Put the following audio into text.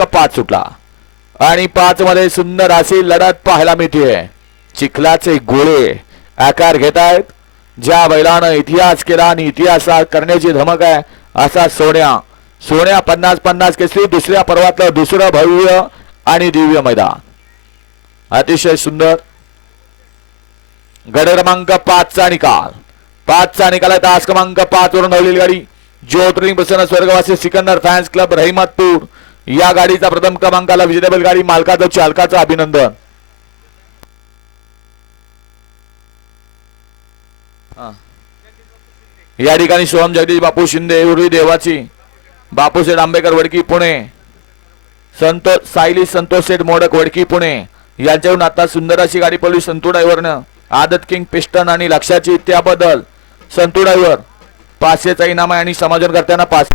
क्रमांक पाच सुटला? आणि पाच मध्ये सुंदर अशी लढत पाहायला मिळते चिखलाचे गोळे आकार घेत आहेत ज्या बैलानं इतिहास केला आणि इतिहास करण्याची धमक आहे असा सोन्या. सोन्या पन्नास पन्नास केसरी दुसऱ्या पर्वातलं दुसरं भव्य आणि दिव्य मैदान. अतिशय सुंदर. गड क्रमांक पाचचा निकाल. पाचचा निकाल आहे तास क्रमांक पाच वरून धावलेली गाडी. ज्योतिर्लिंग प्रसन्न स्वर्गवासी सिकंदर फॅन्स क्लब रहिमतपूर. या गाडीचा प्रथम क्रमांकाला विजेतेबल गाडी मालकाचं चालकाचं अभिनंदन. या ठिकाणी सोहम जगदीश बापू शिंदे उर्वी देवाची बापूसेठ आंबेकर वडकी पुणे संतोष सायली संतोष सेठ मोडक वडकी पुणे यांच्याहून आता सुंदर अशी गाडी पडली संतू ड्रायव्हरनं आदत किंग पिस्टन आणि लक्षाची त्याबद्दल संतू ड्रायव्हर पाचशेचा इनाम आहे आणि समाजन करताना पाच